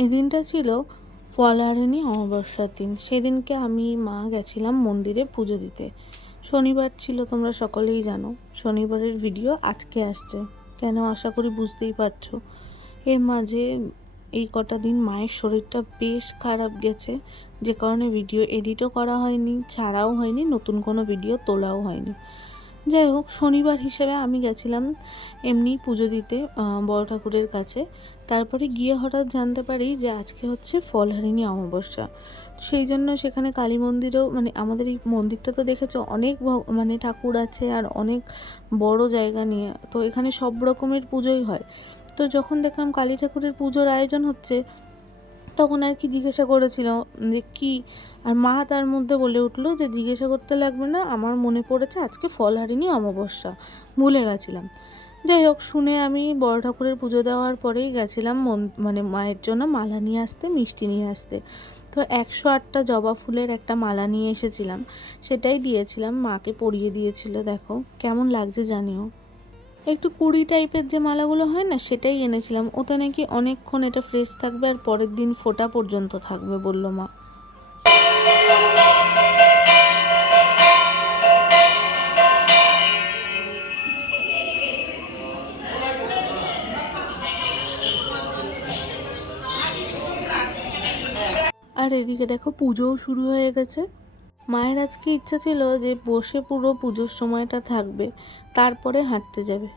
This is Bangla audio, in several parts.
এই দিনটা ছিল ফলহারিণী অমাবস্যার দিন। সেদিনকে আমি মা গেছিলাম মন্দিরে পুজো দিতে। শনিবার ছিল, তোমরা সকলেই জানো। শনিবারের ভিডিও আজকে আসছে, কেন আশা করি বুঝতেই পারছো। এর মাঝে এই কটা দিন মায়ের শরীরটা বেশ খারাপ গেছে, যে কারণে ভিডিও এডিটও করা হয়নি, ছাড়াও হয়নি, নতুন কোনো ভিডিও তোলাও হয়নি। যাই হোক, শনিবার হিসেবে আমি গেছিলাম এমনি পুজো দিতে বড় ঠাকুরের কাছে। তারপরে গিয়ে হঠাৎ জানতে পারি যে আজকে হচ্ছে ফলহারিণী অমাবস্যা। সেই জন্য সেখানে কালী মন্দিরেও, মানে আমাদের এই মন্দিরটা তো দেখেছো অনেক মানে ঠাকুর আছে আর অনেক বড় জায়গা নিয়ে, তো এখানে সব রকমের পুজোই হয়। তো যখন দেখলাম কালী ঠাকুরের পুজোর আয়োজন হচ্ছে, তখন আর কি জিজ্ঞাসা করেছিল যে কি, আর মা তার মধ্যে বলে উঠলো যে জিজ্ঞাসা করতে লাগবে না, আমার মনে পড়েছে আজকে ফলহারিণী অমাবস্যা, ভুলে গেছিলাম। যাই হোক, শুনে আমি বড় ঠাকুরের পুজো দেওয়ার পরেই গেছিলাম মানে মায়ের জন্য মালা নিয়ে আসতে, মিষ্টি নিয়ে আসতে। তো 108টা জবা ফুলের একটা মালা নিয়ে এসেছিলাম, সেটাই দিয়েছিলাম, মাকে পরিয়ে দিয়েছিল। দেখো কেমন লাগছে জানিও। একটু কুড়ি টাইপের যে মালাগুলো হয় না, সেটাই এনেছিলাম। ওতে নাকি অনেকক্ষণ এটা ফ্রেশ থাকবে আর পরের দিন ফোটা পর্যন্ত থাকবে বললো মা। আর এদিকে দেখো পুজোও শুরু হয়ে গেছে। মায়ের আজকে ইচ্ছা ছিল যে বসে পুরো পুজোর সময়টা থাকবে, তারপরে হাঁটতে যাবে।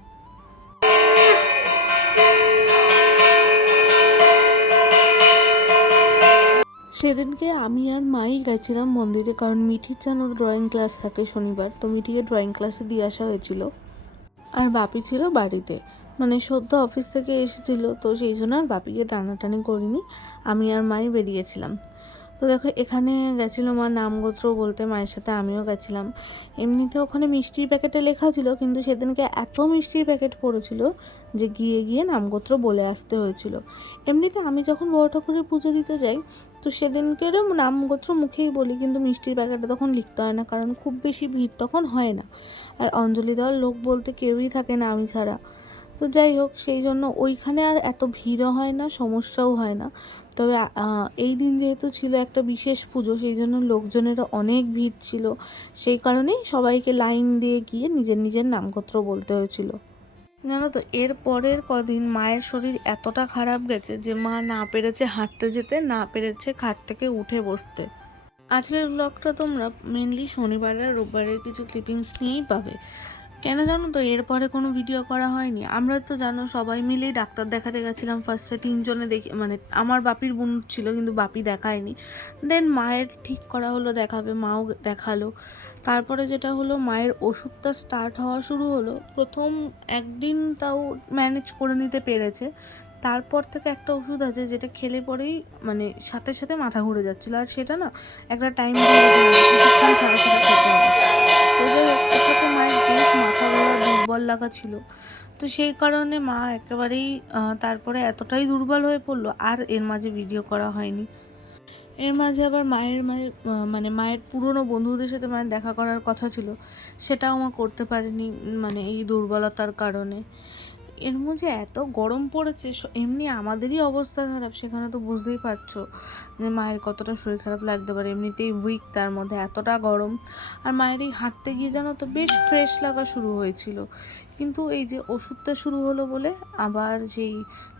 সেদিনকে আমি আর মাই গেছিলাম মন্দিরে, কারণ মিঠির যেন ড্রয়িং ক্লাস থাকে শনিবার, তো মিঠিকে ড্রয়িং ক্লাসে দিয়ে আসা হয়েছিল। আর বাপি ছিল বাড়িতে, মানে সদ্য অফিস থেকে এসেছিল, তো সেই জন্য আর বাপিকে টানাটানি করিনি, আমি আর মাই বেরিয়েছিলাম। তো দেখো এখানে গেছিলো মা নামগোত্র বলতে, মায়ের সাথে আমিও গেছিলাম। এমনিতে ওখানে মিষ্টির প্যাকেটে লেখা ছিল, কিন্তু সেদিনকে এত মিষ্টির প্যাকেট পড়েছিল যে গিয়ে গিয়ে নামগোত্র বলে আসতে হয়েছিল। এমনিতে আমি যখন বড় ঠাকুরের পুজো দিতে যাই, তো সেদিনকেরও নামগোত্র মুখেই বলি, কিন্তু মিষ্টির প্যাকেটে তখন লিখতে হয় না, কারণ খুব বেশি ভিড় তখন হয় না, আর অঞ্জলি দেওয়ার লোক বলতে কেউই থাকে না আমি ছাড়া। তো যাই হোক, সেই জন্য ওইখানে আর এত ভিড়ও হয় না, সমস্যাও হয় না। তবে এই দিন যেহেতু ছিল একটা বিশেষ পুজো, সেই জন্য লোকজনেরও অনেক ভিড় ছিল, সেই কারণেই সবাইকে লাইন দিয়ে গিয়ে নিজের নিজের নামগোত্র বলতে হয়েছিল। জানো তো, এর পরের কদিন মায়ের শরীর এতটা খারাপ গেছে যে মা না পেরেছে হাঁটতে যেতে, না পেরেছে খাট থেকে উঠে বসতে। আজকের ব্লগটা তোমরা মেনলি শনিবার আর রোববারের কিছু ক্লিপিংস নিয়েই পাবে। কেন জানো তো, এরপরে কোনো ভিডিও করা হয়নি। আমরা তো জানো সবাই মিলেই ডাক্তার দেখাতে গেছিলাম ফার্স্টে, তিনজনে দেখে, মানে আমার বাপির বোন ছিল কিন্তু বাপি দেখায়নি। দেন মায়ের ঠিক করা হলো দেখাবে, মাও দেখালো। তারপরে যেটা হলো, মায়ের ওষুধটা স্টার্ট হওয়া শুরু হলো। প্রথম একদিন তাও ম্যানেজ করে নিতে পেরেছে, তারপর থেকে একটা ওষুধ আছে যেটা খেলে পরেই মানে সাথে সাথে মাথা ঘুরে যাচ্ছিলো, আর সেটা না একটা টাইম কিছুক্ষণ ছাড়া ছাড়া খেতে হবে। তো যাই হোক, ওটাতে মায়ের বেশ মাথা ঘোরা, দুর্বল লাগা ছিল। তো সেই কারণে মা একেবারেই তারপরে এতটাই দুর্বল হয়ে পড়লো, আর এর মাঝে ভিডিও করা হয়নি। এর মাঝে আবার মানে মায়ের পুরনো বন্ধুদের সাথে মায়ের দেখা করার কথা ছিল, সেটাও মা করতে পারেনি, মানে এই দুর্বলতার কারণে। এর মধ্যে এত গরম পড়েছে, এমনি আমাদেরই অবস্থা খারাপ, সেখানে তো বুঝতেই পারছো যে মায়ের কতটা শরীর খারাপ লাগতে পারে। এমনিতেই উইক, তার মধ্যে এতটা গরম। আর মায়ের এই হাঁটতে গিয়ে জানো তো বেশ ফ্রেশ লাগা শুরু হয়েছিল, কিন্তু এই যে ওষুধটা শুরু হলো বলে আবার সেই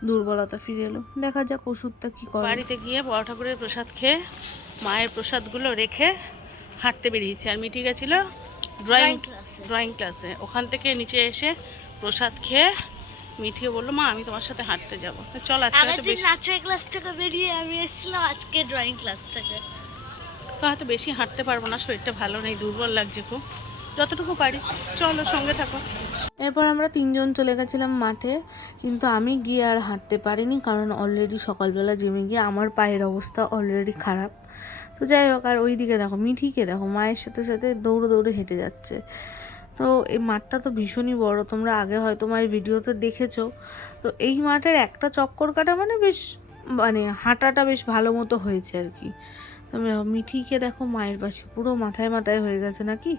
দুর্বলতা ফিরে এলো। দেখা যাক ওষুধটা কী করে। বাড়িতে গিয়ে বড় ঠাকুরের প্রসাদ খেয়ে, মায়ের প্রসাদগুলো রেখে হাঁটতে বেরিয়েছি। আর মিঠি গেছিলো ড্রয়িং ক্লাসে, ওখান থেকে নিচে এসে প্রসাদ খেয়ে মিঠিও বললো মা আমি তোমার সাথে হাঁটতে যাবো। চল, আজকে হয়তো বেশি নাচের ক্লাস থেকে বেরিয়ে আমি এসেছিলাম আজকে ড্রয়িং ক্লাস থেকে। তো হয়তো বেশি হাঁটতে পারবো না, শরীরটা ভালো নেই, দুর্বল লাগছে খুব, যতটুকু পারি। চলো, সঙ্গে থাকো। এরপর আমরা তিনজন চলে গেছিলাম মাঠে, কিন্তু আমি গিয়ে আর হাঁটতে পারিনি, কারণ অলরেডি সকালবেলা জিমে গিয়ে আমার পায়ের অবস্থা অলরেডি খারাপ। তো যাই হোক, আর ওই দিকে দেখো মিঠিকে দেখো মায়ের সাথে সাথে দৌড়ে দৌড়ে হেঁটে যাচ্ছে। তো এই মাঠটা তো ভীষণই বড়, তোমরা আগে হয়তো মায়ের ভিডিওতে দেখেছো। তো এই মাঠের একটা চক্কর কাটা মানে বেশ, মানে হাঁটাটা বেশ ভালো মতো হয়েছে আর কি। তোমরা মিঠিকে দেখো মায়ের পাশে পুরো মাথায় মাথায় হয়ে গেছে নাকি।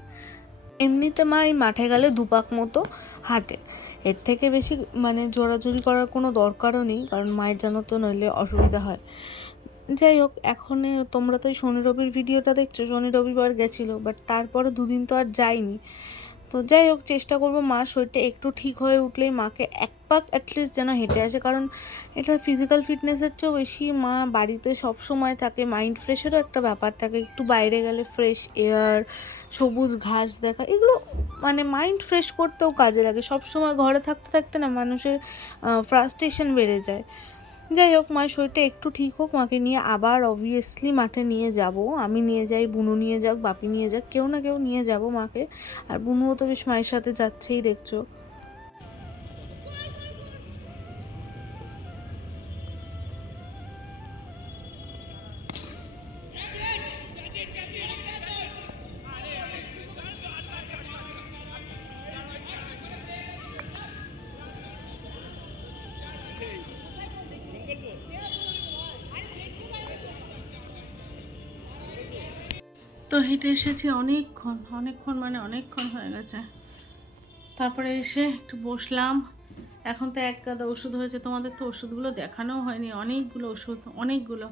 এমনিতে মা এই মাঠে গেলে দুপাক মতো হাঁটে, এর থেকে বেশি মানে জোরাজুরি করার কোনো দরকারও নেই, কারণ মায়ের জানো তো নইলে অসুবিধা হয়। যাই হোক, এখন তোমরা তো এই শনি রবির ভিডিওটা দেখছো, শনি রবিবার গেছিলো, বাট তারপরে দুদিন তো আর যাইনি। তো যাই হোক, চেষ্টা করবো মার শরীরটা একটু ঠিক হয়ে উঠলেই মাকে এক পাক অ্যাটলিস্ট যেন হেঁটে আসে, কারণ এটা ফিজিক্যাল ফিটনেসের চেয়েও বেশি মা বাড়িতে সব সময় থাকে, মাইন্ড ফ্রেশেরও একটা ব্যাপার থাকে, একটু বাইরে গেলে ফ্রেশ এয়ার, সবুজ ঘাস দেখা, এগুলো মানে মাইন্ড ফ্রেশ করতেও কাজে লাগে। সব সময় ঘরে থাকতে থাকতে না মানুষের ফ্রাস্ট্রেশন বেড়ে যায়। যাই হোক, মায়ের শরীরটা একটু ঠিক হোক, মাকে নিয়ে আবার অবভিয়াসলি মাঠে নিয়ে যাব। আমি নিয়ে যাই, বুনু নিয়ে যাক, বাপি নিয়ে যাক, কেউ না কেউ নিয়ে যাব মাকে। আর বুনুও তো বেশ মায়ের সাথে যাচ্ছেই দেখছো। তো হেঁটে এসেছি অনেকক্ষণ মানে অনেকক্ষণ হয়ে গেছে। তারপরে এসে একটু বসলাম। এখন তো এক গাদা ওষুধ হয়েছে, তোমাদের তো ওষুধগুলো দেখানোও হয়নি, অনেকগুলো ওষুধ, অনেকগুলো।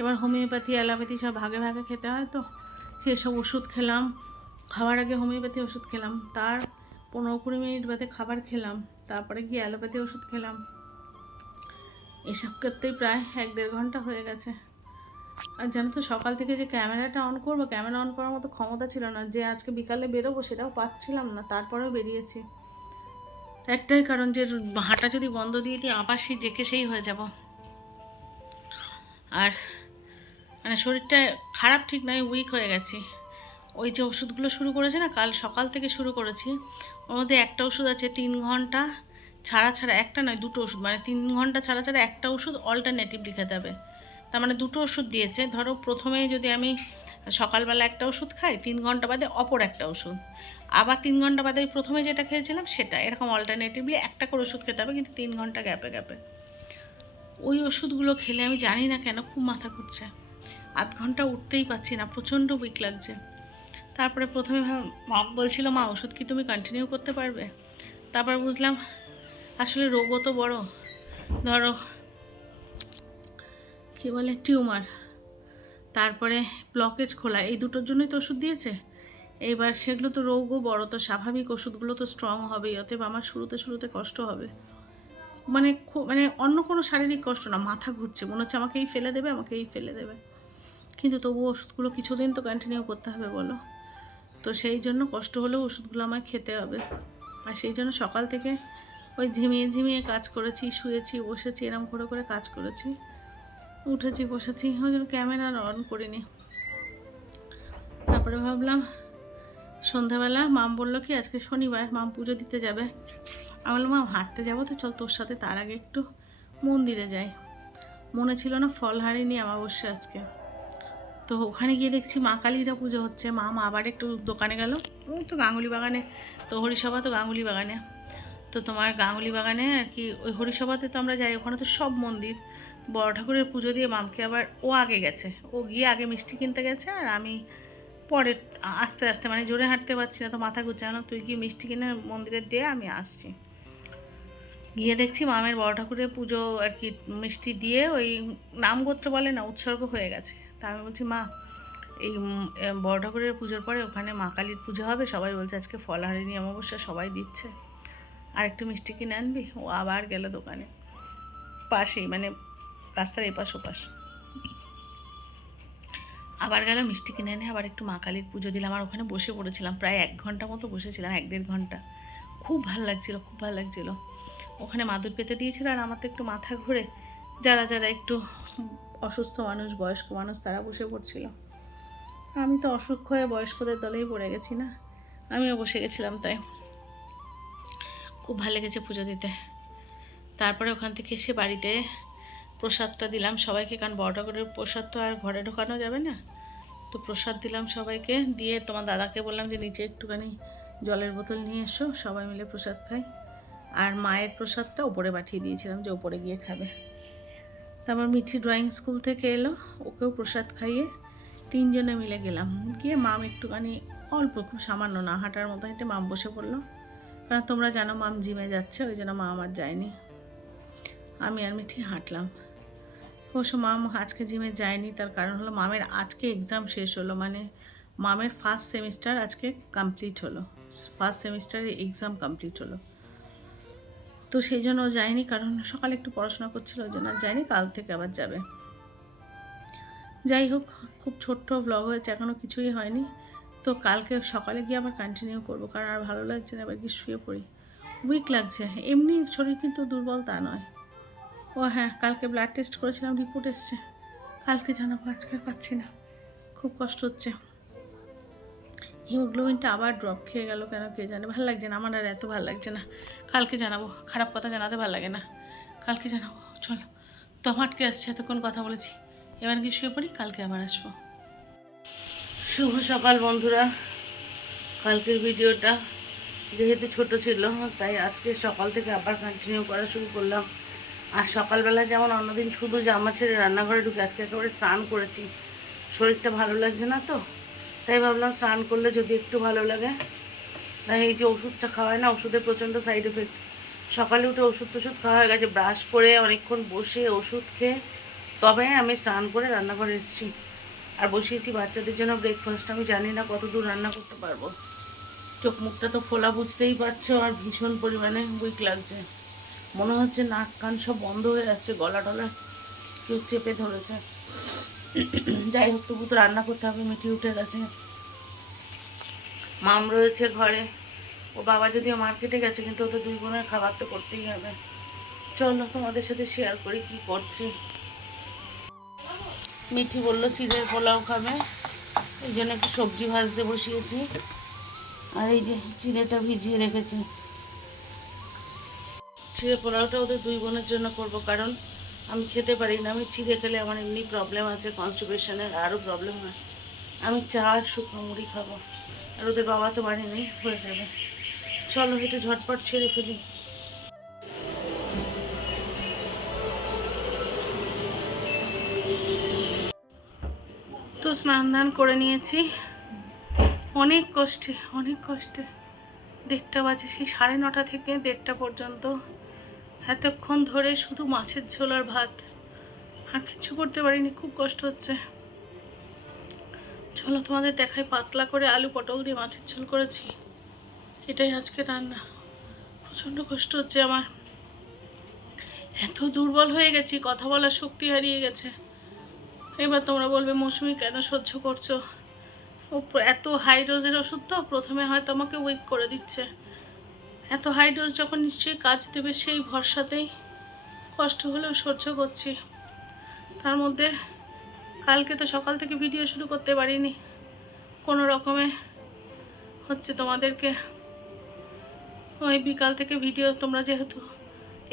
এবার হোমিওপ্যাথি অ্যালোপ্যাথি সব ভাগে ভাগে খেতে হয়, তো সেসব ওষুধ খেলাম। খাওয়ার আগে হোমিওপ্যাথি ওষুধ খেলাম, তার 15-20 মিনিট বাদে খাবার খেলাম, তারপরে গিয়ে অ্যালোপ্যাথি ওষুধ খেলাম। এসব করতেই প্রায় 1-1.5 ঘন্টা হয়ে গেছে। আর জানো তো, সকাল থেকে যে ক্যামেরাটা অন করবো, ক্যামেরা অন করার মতো ক্ষমতা ছিল না, যে আজকে বিকালে বেরোবো সেটাও পাচ্ছিলাম না, তারপরেও বেরিয়েছি। একটাই কারণ, যে হাঁটা যদি বন্ধ দিয়ে দিই আবার সেই জেকে সেই হয়ে যাব। আর মানে শরীরটা খারাপ ঠিক নয়, উইক হয়ে গেছি। ওই যে ওষুধগুলো শুরু করেছে না, কাল সকাল থেকে শুরু করেছি, ওর মধ্যে একটা ওষুধ আছে 3 ঘন্টা ছাড়া ছাড়া, একটা নয় 2টো ওষুধ, মানে 3 ঘন্টা ছাড়া ছাড়া একটা ওষুধ অল্টারনেটিভলি খেতে হবে। তার মানে 2টো ওষুধ দিয়েছে। ধরো প্রথমেই যদি আমি সকালবেলা একটা ওষুধ খাই, 3 ঘন্টা বাদে অপর একটা ওষুধ, আবার 3 ঘন্টা বাদে প্রথমে যেটা খেয়েছিলাম সেটা, এরকম অল্টারনেটিভলি একটা করে ওষুধ খেতে হবে, কিন্তু 3 ঘন্টা গ্যাপে গ্যাপে। ওই ওষুধগুলো খেলে আমি জানি না কেন খুব মাথা ঘুরছে, 8 ঘন্টা উঠতেই পারছি না, প্রচণ্ড উইক লাগছে। তারপরে প্রথমে মা বলছিল, মা ওষুধ কি তুমি কন্টিনিউ করতে পারবে? তারপর বুঝলাম আসলে রোগও তো বড়, ধরো কী বলে টিউমার, তারপরে ব্লকেজ খোলা, এই দুটোর জন্যই তো ওষুধ দিয়েছে। এইবার সেগুলো তো রোগও বড়, তো স্বাভাবিক ওষুধগুলো তো স্ট্রং হবেই, অতএব আমার শুরুতে কষ্ট হবে। মানে মানে অন্য কোনো শারীরিক কষ্ট না, মাথা ঘুরছে, মনে হচ্ছে আমাকেই ফেলে দেবে। কিন্তু তবু ওষুধগুলো কিছুদিন তো কন্টিনিউ করতে হবে বলো। তো সেই জন্য কষ্ট হলেও ওষুধগুলো আমায় খেতে হবে। আর সেই জন্য সকাল থেকে ওই ঝিমিয়ে কাজ করেছি, শুয়েছি, বসেছি, এরম করে কাজ করেছি, উঠেছি, বসেছি, ওই জন্য ক্যামেরা অন করিনি। তারপরে ভাবলাম সন্ধ্যাবেলা মাম বললো কি আজকে শনিবার, মাম পুজো দিতে যাবে। আমি বললাম, মাম হাঁটতে যাবো তো, চল তোর সাথে, তার আগে একটু মন্দিরে যাই। মনে ছিল না ফলহারি নিয়ে অমাবস্যা আজকে। তো ওখানে গিয়ে দেখছি মা কালীরা পুজো হচ্ছে। মাম আবার একটু দোকানে গেল, ওই তো গাঙ্গুলি বাগানে, তো হরিসভা তো গাঙ্গুলি বাগানে, তো তোমার গাঙ্গুলি বাগানে আর কি, ওই হরিসভাতে তো আমরা যাই, ওখানে তো সব মন্দির। বড় ঠাকুরের পুজো দিয়ে মামকে আবার, ও আগে গেছে, ও গিয়ে আগে মিষ্টি কিনতে গেছে, আর আমি পরে আস্তে আস্তে, মানে জোরে হাঁটতে পারছি না তো মাথা ঘুরছে না, তুই গিয়ে মিষ্টি কিনে মন্দিরে দিয়ে আমি আসছি। গিয়ে দেখছি মামের বড় ঠাকুরের পুজো আর কি, মিষ্টি দিয়ে ওই নামগোত্র বলে না, উৎসর্গ হয়ে গেছে। তা আমি বলছি, মা এই বড় ঠাকুরের পুজোর পরে ওখানে মা কালীর পুজো হবে, সবাই বলছে আজকে ফলহারিণী অমাবস্যা, সবাই দিচ্ছে, আর একটু মিষ্টি কিনে আনবি। ও আবার গেল দোকানে, পাশেই মানে রাস্তার এপাশ ওপাশ, আবার গেল মিষ্টি কিনে এনে আবার একটু মা কালীর পুজো দিলাম। আর ওখানে বসে পড়েছিলাম, প্রায় 1 ঘন্টা মতো বসেছিলাম, 1-1.5 ঘন্টা। খুব ভালো লাগছিলো। ওখানে মাদুর পেতে দিয়েছিল, আর আমার তো একটু মাথা ঘুরে, যারা একটু অসুস্থ মানুষ, বয়স্ক মানুষ, তারা বসে পড়ছিল। আমি তো অসুখ হয়ে বয়স্কদের দলেই পড়ে গেছি না, আমিও বসে গেছিলাম। তাই খুব ভালো লেগেছে পুজো দিতে। তারপরে ওখান থেকে এসে বাড়িতে প্রসাদটা দিলাম সবাইকে, কারণ বড় ঠাকুরের প্রসাদ তো আর ঘরে ঢোকানো যাবে না, তো প্রসাদ দিলাম সবাইকে। দিয়ে তোমার দাদাকে বললাম যে নিচে একটুখানি জলের বোতল নিয়ে এসো, সবাই মিলে প্রসাদ খাই। আর মায়ের প্রসাদটা ওপরে পাঠিয়ে দিয়েছিলাম যে ওপরে গিয়ে খাবে। তারপর মিঠি ড্রয়িং স্কুল থেকে এলো, ওকেও প্রসাদ খাইয়ে 3 জনে মিলে গেলাম। গিয়ে মাম একটুখানি অল্প, খুব সামান্য না, হাঁটার মতো হেঁটে মাম বসে পড়লো। কারণ তোমরা জানো মাম জিমে যাচ্ছে, ওই জন্য মা আমার যায়নি, আমি আর মিঠি হাঁটলাম। অবশ্য মাম আজকে জিমে যায়নি, তার কারণ হলো মামের আজকে এক্সাম শেষ হলো, মানে মামের ফার্স্ট সেমিস্টার আজকে কমপ্লিট হলো, ফার্স্ট সেমিস্টারের এক্সাম কমপ্লিট হলো, তো সেই জন্য ও যায়নি। কারণ সকালে একটু পড়াশোনা করছিল, ওই জন্য আর যায়নি, কাল থেকে আবার যাবে। যাই হোক, খুব ছোট্ট ব্লগ হয়েছে, এখনও কিছুই হয়নি। তো কালকে সকালে গিয়ে আবার কন্টিনিউ করবো, কারণ আর ভালো লাগছে না, এবার গিয়ে শুয়ে পড়ি, উইক লাগছে। এমনি শরীর কিন্তু দুর্বল তা নয়। ও হ্যাঁ, কালকে ব্লাড টেস্ট করেছিলাম, রিপোর্ট এসছে, কালকে জানাবো, আজকে পাচ্ছি না, খুব কষ্ট হচ্ছে। হিমোগ্লোবিনটা আবার ড্রপ খেয়ে গেল কেন কে জানে, ভালো লাগছে না আমার, আর এত ভালো লাগছে না। কালকে জানাবো, খারাপ কথা জানাতে ভালো লাগে না, কালকে জানাবো। চলো, তো আটকে আসছে, এতক্ষণ কথা বলেছি, এবার গিয়ে শুয়ে পড়ি, কালকে আবার আসবো। শুভ সকাল বন্ধুরা। কালকের ভিডিওটা যেহেতু ছোট ছিল, তাই আজকে সকাল থেকে আবার কন্টিনিউ করা শুরু করলাম। আর সকালবেলা যেমন অন্যদিন শুধু জামা ছেড়ে রান্নাঘরে ঢুকে, আজকে একেবারে স্নান করেছি, শরীরটা ভালো লাগছে না তো, তাই ভাবলাম স্নান করলে যদি একটু ভালো লাগে। তাই এই যে ওষুধটা খাওয়ায় না, ওষুধের প্রচণ্ড সাইড এফেক্ট। সকালে উঠে ওষুধ খাওয়া হয়ে গেছে, ব্রাশ করে অনেকক্ষণ বসে ওষুধ খেয়ে তবে আমি স্নান করে রান্নাঘরে এসেছি। আর বসিয়েছি বাচ্চাদের জন্য ব্রেকফাস্ট। আমি জানি না কত দূর রান্না করতে পারবো, চোখ মুখটা তো ফোলা বুঝতেই পারছো, আর ভীষণ পরিমাণে উইক লাগছে, মনে হচ্ছে নাক কান সব বন্ধ হয়ে যাচ্ছে, গলা টলা কেউ চেপে ধরেছে। যাই হোক, তবু তো রান্না করতে হবে, মিটি উঠে গেছে, মাম রয়েছে ঘরে, ও বাবা যদিও মার্কেটে গেছে, কিন্তু ওদের দুই বোনের খাবার তো করতেই হবে। চলো তোমাদের সাথে শেয়ার করি কি করছি। মিঠি বললো চিড়ের পোলাও খাবে, এই জন্য একটু সবজি ভাজতে বসিয়েছি। আর এই যে চিড়েটা ভিজিয়ে রেখেছি, চিড়ে পোলাওটা ওদের দুই বোনের জন্য করব, কারণ আমি খেতে পারি না, আমি চিড়ে খেলে আমার এমনি প্রবলেম আছে, কনস্টিপেশনের আরও প্রবলেম হয়। আমি চা আর শুকনো মুড়ি খাবো, আর ওদের বাবা তো বাড়ি নেই, হয়ে যাবে। চলো একটু ঝটপট ছেড়ে ফেলি। তো স্নান দান করে নিয়েছি, অনেক কষ্টে 1:30 বাজে, সেই 9:30 থেকে 1:30 পর্যন্ত এতক্ষণ ধরে শুধু মাছের ঝোল আর ভাত, আর কিছু করতে পারিনি, খুব কষ্ট হচ্ছে। চলো তোমাদের দেখাই, পাতলা করে আলু পটল দিয়ে মাছের ঝোল করেছি, এটাই আজকে রান্না। প্রচণ্ড কষ্ট হচ্ছে আমার, এত দুর্বল হয়ে গেছি, কথা বলার শক্তি হারিয়ে গেছে। এবার তোমরা বলবে মৌসুমি কেন সহ্য করছো, ও এত হাই ডোজের ওষুধ, তো প্রথমে হয়তো আমাকে উইক করে দিচ্ছে, এত হাই ডোজ যখন নিশ্চয়ই কাজ দেবে সেই ভরসাতেই কষ্ট হলেও সহ্য করছি। তার মধ্যে কালকে তো সকাল থেকে ভিডিও শুরু করতে পারিনি, কোনো রকমে হচ্ছে তোমাদেরকে ওই বিকাল থেকে ভিডিও তোমরা যেহেতু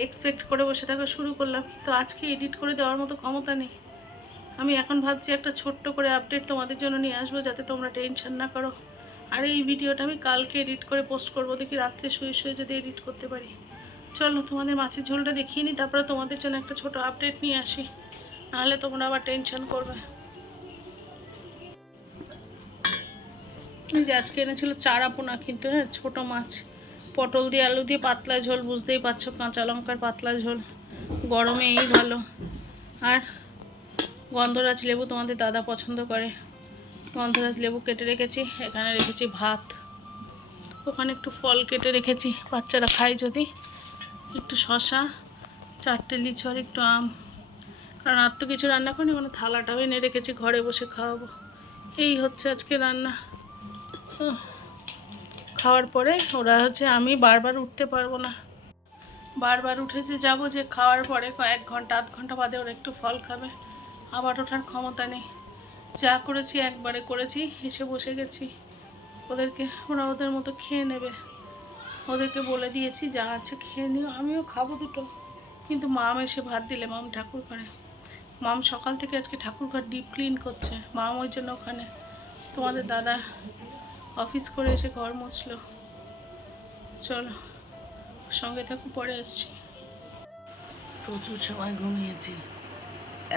এক্সপেক্ট করে বসে থাকা শুরু করলাম, কিন্তু আজকে এডিট করে দেওয়ার মতো ক্ষমতা নেই। আমি এখন ভাবছি একটা ছোট্ট করে আপডেট তোমাদের জন্য নিয়ে আসবো, যাতে তোমরা টেনশন না করো। আর এই ভিডিওটা আমি কালকে এডিট করে পোস্ট করবো, দেখি রাত্রে শুয়ে যদি এডিট করতে পারি। চলো তোমাদের মাছের ঝোলটা দেখিয়ে নিই, তারপরে তোমাদের জন্য একটা ছোট আপডেট নিয়ে আসি, নাহলে তোমরা আবার টেনশন করবে। এই যে আজকে এনেছিল চারা পোনা, কিন্তু হ্যাঁ ছোটো মাছ, পটল দিয়ে আলু দিয়ে পাতলা ঝোল, বুঝতেই পারছো, কাঁচা লঙ্কার পাতলা ঝোল, গরমে এই ভালো। আর গন্ধরাজ লেবু তোমাদের দাদা পছন্দ করে, গন্ধরাজ লেবু কেটে রেখেছি, এখানে রেখেছি ভাত, ওখানে একটু ফল কেটে রেখেছি, বাচ্চারা খায় যদি, একটু শশা, 4টে লিচু আর একটু আম। কারণ আর তো কিছু রান্না করিনি, মানে থালাটাও এনে রেখেছি, ঘরে বসে খাওয়াবো। এই হচ্ছে আজকে রান্না। খাওয়ার পরে ওরা হচ্ছে, আমি বারবার উঠতে পারবো না, বারবার উঠে যে যাবো, যে খাওয়ার পরে 1 ঘন্টা 8 ঘন্টা বাদে ওরা একটু ফল খাবে, আবার ওঠার ক্ষমতা নেই। যা করেছি একবারে করেছি, এসে বসে গেছি, ওদেরকে ওরা ওদের মতো খেয়ে নেবে, ওদেরকে বলে দিয়েছি যা আছে খেয়ে নিও, আমিও খাবো দুটো। কিন্তু মাম এসে ভাত দিলে, মাম ঠাকুর ঘরে, মাম সকাল থেকে আজকে ঠাকুর ঘর ডিপ ক্লিন করছে, মাম ওই জন্য ওখানে, তোমাদের দাদা অফিস করে এসে ঘর মুছলো। চলো সঙ্গে থাকুন, পরে আসছি। প্রচুর সময় ঘুমিয়েছি,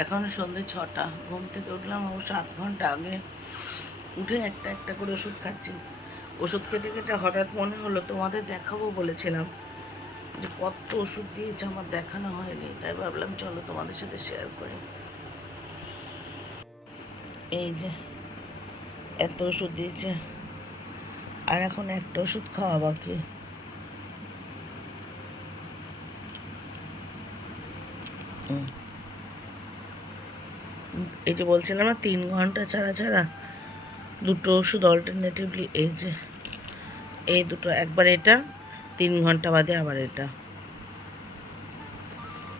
এখন সন্ধ্যে 6টা, ঘুম থেকে উঠলাম অবশ্য 7 ঘন্টা আগে। উঠে একটা একটা করে ওষুধ খাচ্ছি। ওষুধ খেতে খেতে হঠাৎ মনে হলো তোমাদের দেখাবো বলেছিলাম, যে কত ওষুধ দিয়েছে আমার দেখানো হয়নি, তাই ভাবলাম চলো তোমাদের সাথে শেয়ার করি। এই যে এত ওষুধ দিয়েছে, আর এখন একটা ওষুধ খাওয়া বাকি। এই যে বলছিলাম না 3 ঘন্টা ছাড়া ছাড়া দুটো ওষুধ অল্টারনেটিভলি, এই যে এই দুটো, একবার এটা 3 ঘন্টা বাদে আবার এটা।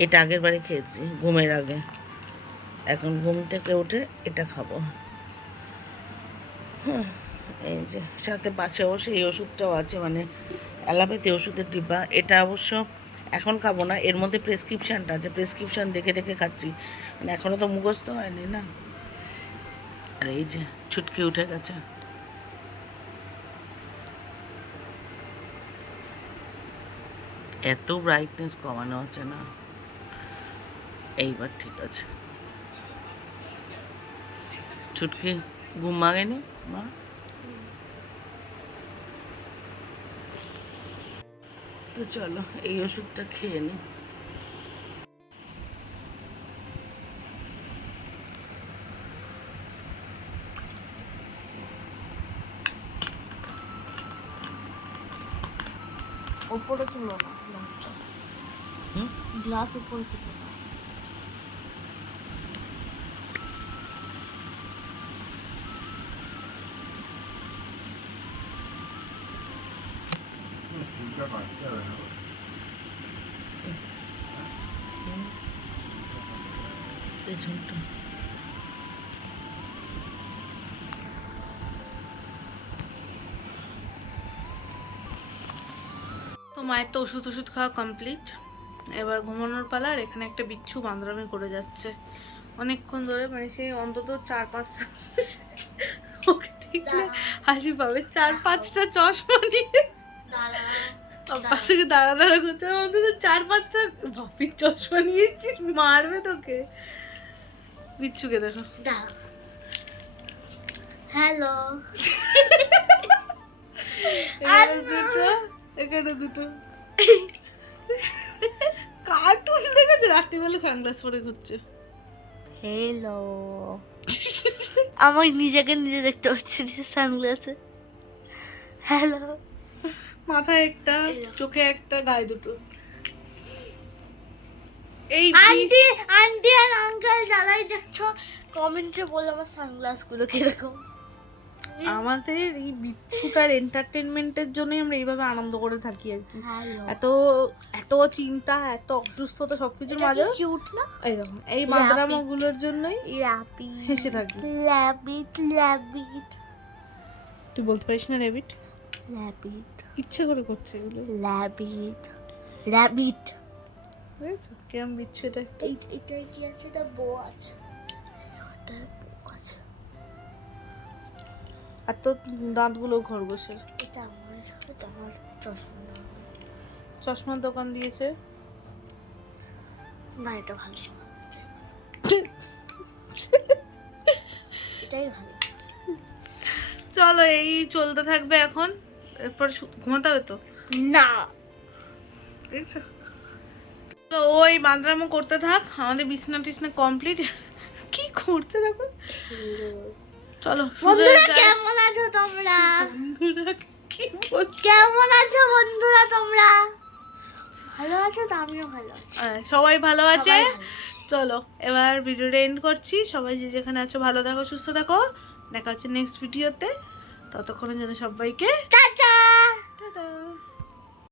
এটা আগের বারে খেয়েছি ঘুমের আগে, এখন ঘুম থেকে উঠে এটা খাবো। এই যে সাথে পাশে অবশ্য এই ওষুধটাও আছে, মানে অ্যালোপ্যাথি ওষুধের ডিব্বা। এটা অবশ্য এখন খাবো না, এর মধ্যে প্রেসক্রিপশানটা আছে, প্রেসক্রিপশান দেখে দেখে খাচ্ছি, মানে এখনও তো মুখস্থ হয়নি না। আর এই যে ছুটকি উঠে গেছে। এত ব্রাইটনেস কমানো আছে না, এইবার ঠিক আছে। ছুটকি ঘুম ভাঙেনি মা? তো চলো এই ওষুধটা খেয়ে নি। ওপরে তুলো না গ্লাসটা, গ্লাস উপরে তুলো না। পেছনটা তো মায়ের তো ওষুধ খাওয়া কমপ্লিট, এবার ঘুমানোর পালা। আর এখানে একটা বিচ্ছু বান্দরামি করে যাচ্ছে অনেকক্ষণ ধরে, মানে সেই অন্তত 4-5 ওকে দেখলে হাসি পাবে, 4-5টা চশমা নিয়ে পাশ থেকে দাঁড়া করছে, অন্তত 4-5টা ভাবির চশমা নিয়ে এসছিস, মারবে তোকে। বিচ্ছুকে দেখো, হ্যালো, এখানে দুটো কার্টুন দেখেছে, রাত্রিবেলা সানগ্লাস পরে ঘুরছে। হ্যালো। আমার নিজেকে নিজে দেখতে পাচ্ছি নিজের সানগ্লাসে। হ্যালো। মাথায় একটা, চোখে একটা, গায়ে দুটো। এই আন্টি আন্টি আর আঙ্কেল যারাই দেখছো কমেন্টে বলো আমার সানগ্লাস গুলো কিরকম। আমাদের এই বিচ্ছুটার এন্টারটেনমেন্টের জন্যই আমরা এইভাবে আনন্দ করে থাকি আর কি। এত এত চিন্তা, এত অসুস্থতা সবকিছুর মাঝে কিউট না? এই দেখো এই মাদ্রামাগুলোর জন্যই র্যাপিড হেসে থাকি। র্যাপিড র্যাপিড তুই বলতে পারিস না র্যাবিট? র্যাপিড ইচ্ছে করে করছে এগুলো। Rapid rapid. বুঝেছো কেমন বিচ্ছু এটা? এটা কি আছে? এটা বো আছে, এটা বো আছে। আর তো দাঁতগুলো খরগোশের। এটা আমার চশমা না। চশমার দোকান দিয়েছে না, এটা ভালো, এটাই ভালো। চলো এই চলতে থাকবে এখন, এরপর ঘুমাতে হবে তো না। ঠিক আছে, তো ওই বান্দরামো করতে থাক, আমাদের বিছনা টিছনা কমপ্লিট। কি করছে দেখো। চলো বন্ধুরা কেমন আছো তোমরা? বন্ধুরা কি বলছে? কেমন আছো বন্ধুরা তোমরা? ভালো আছো তো? আমিও ভালো আছি। সবাই ভালো আছে। সবাই ভালো আছে। চলো এবার ভিডিওটা এন্ড করছি। সবাই যে যেখানে আছো ভালো থাকো, সুস্থ থাকো। দেখা হচ্ছে নেক্সট ভিডিওতে। ততক্ষণের জন্য সবাইকে